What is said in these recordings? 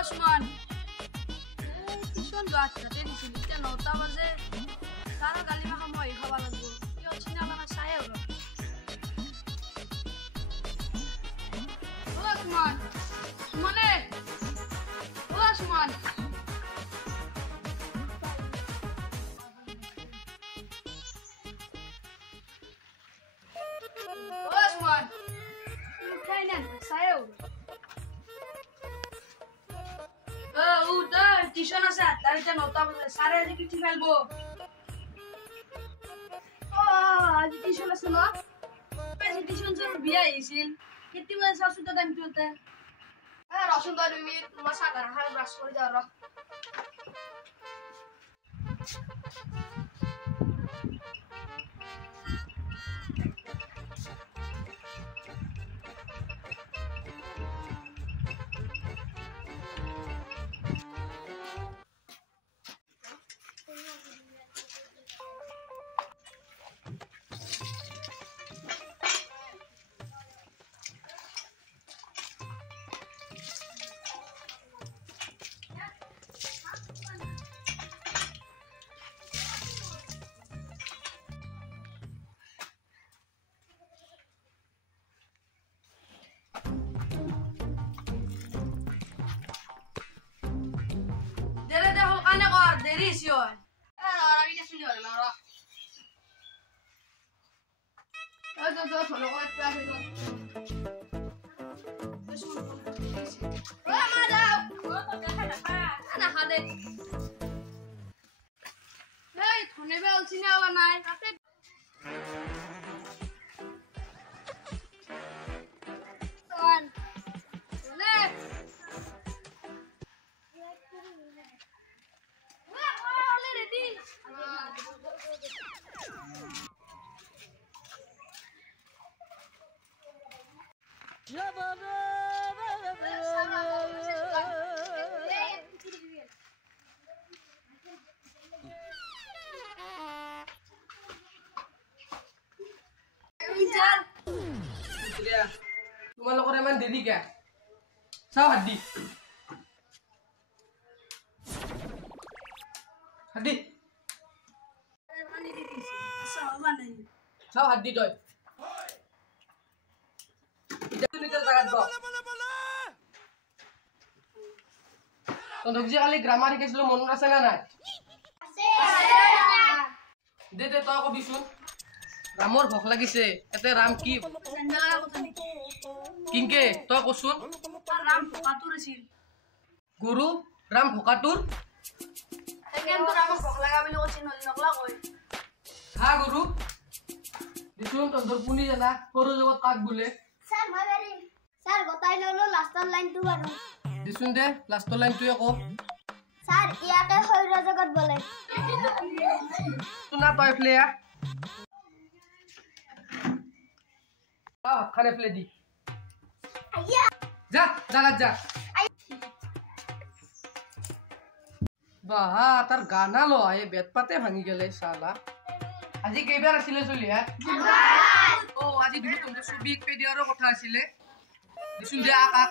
आसमान টিউশন গাছতে দিছিল তে 9টা বাজে তার গালি মা মই খাওয়া লাগবো কি অছিনা বানা চাই আর ও আসমান মনে ও আসমান ও আসমান উঠাই না চাই আর উদা টিউশন আছে তারিখটা 9টা বাজে সারে আজ কি ফেলবো আজ টিউশন আছে না আজ টিউশন জন্য বিয়া হইছিল কিতি বাজে সাসুটা টাইম চলতে রসুন দর আমি তোমার সাদা রাখা ব্রাশ করে যাও র Dere de hokane kor deri siyon. Ora ini siyon ora. Do tholo ko pa he do. Ora ma da. O to ka na pa. Ana hade. Hey thone be olsine ala nai. Ate Son. Le. তোমালোকৰ ইমান দেৰি কে চাও হাদি হাদি চাও হাদি তই নিজৰ জাগাত গ তহঁতক যে কালি গ্ৰামাৰ শিকাইছিলো মনত আছে না নাই দে দে তই কবিচোন ৰামৰ ভোক লাগিছে এতে ৰাম কি কিংকে তই কচোন রাম ফকাতুর আছিল গুরু রাম ভোকাতুর সেকেন্ড তো রাম ভক লাগা বলি কইছিল নকলা কই হা গুরু দিছুন তন্দর পুনি জানা সৰু জগত কাক বুলে স্যাৰ মই বেৰি স্যাৰ গতাই ললো লাস্টৰ লাইনটো বাৰো দিছুন দে লাষ্টৰ লাইনটোৱে ক স্যাৰ ইয়াকে হৈৰ জগত বলে শুনা তই প্লেয়া খানে প্লে দি আইয়া যা জাগাত যা বাহা তার গানা লো আয়ে বেত পাতে ভাঙি গেলে শালা আজি কেইবাৰ আছিলে চলিয়া ও আজি দুই তোমৰা ছবি পেডিয়াৰৰ কথা আছিলে দিছুন দে আকা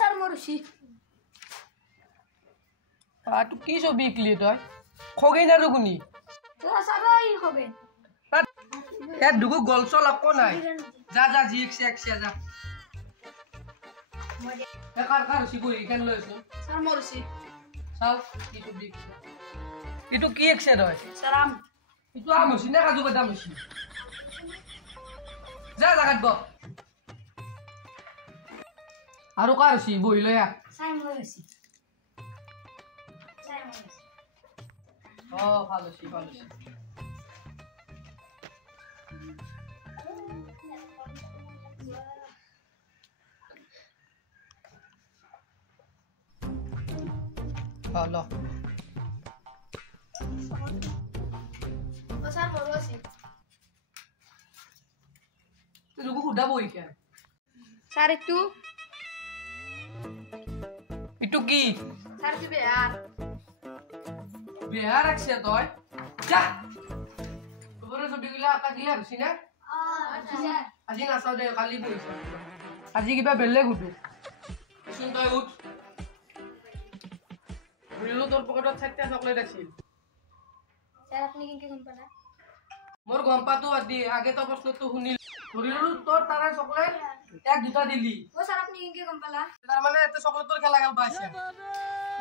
স্যার মরছি তু কি ছবি ক্লি তই খগেই না রগুনি স্যারই হবে ইয়াত দুগু গলছ লাকো নাই যা যা জি এক্স যা কাৰ ৰছি বহি কেন লৈছো স্যার মরছি চাও কি ছবি ইটো কি এক্সে হয় স্যার আম ইটো আম হৈছি না কাজু বাদাম হৈছি যা জাগাত ব আৰু কাৰ হৈছি বহি লৈ আ সাই মরছি সাই মরছি ও ভালো হৈছি ভালো স্যার মরছি তুই সুধা বহি কে স্যার একটু ইটো কি স্যার কি বেয়ার বেয়া রাখছে তই যা তোর ছবিগুলা আঁকা দিলে হইছি না আজি নাচাও দে কালি বহিছ আজি কিবা বেলেগ উঠো শুন তই উঠ বুলিলো তোর পকেটত 4টা চকলেট আছিল স্যার আপনি কি গম পালা মোর গম পাতো আজি আগে তো প্রশ্নটো শুনিল ধরিলো তোর তারা চকলেট এক দুটা দিলি ও স্যার আপনি কি গম পালা তার মানে এত চকলেটৰ খেলা গেল পাইছে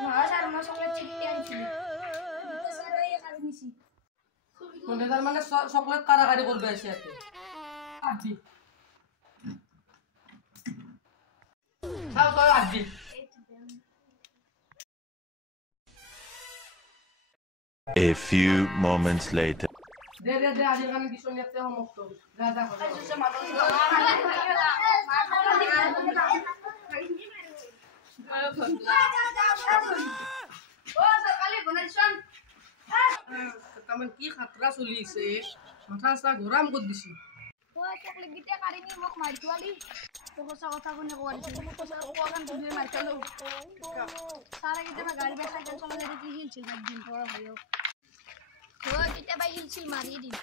না স্যার মই চকলেট চিপতে আনছি স্যার এই কাজ নিছি কোনে তার মানে চকলেট কারাকারি করবে আছে এতে আজি চাও তই আজি A few moments later. দে আজিৰ কাৰণে কিছু নিয়াতে সমাপ্ত যা যা তামান কি খাতৰা চলিছে মাথা চা গৰম কৰি দিছি ও চকলেট গিটা কাৰিনি মোক মাৰতুৱালি তো সঁচা কথা কোনে কৈছে কোৱান দুই মাৰতালো সারা গিটা না গাড়ি বেচা কেন চলে দেখি হিলছিল একদিন পর হইও ও গিটা বাই হিলছিল মারি দিন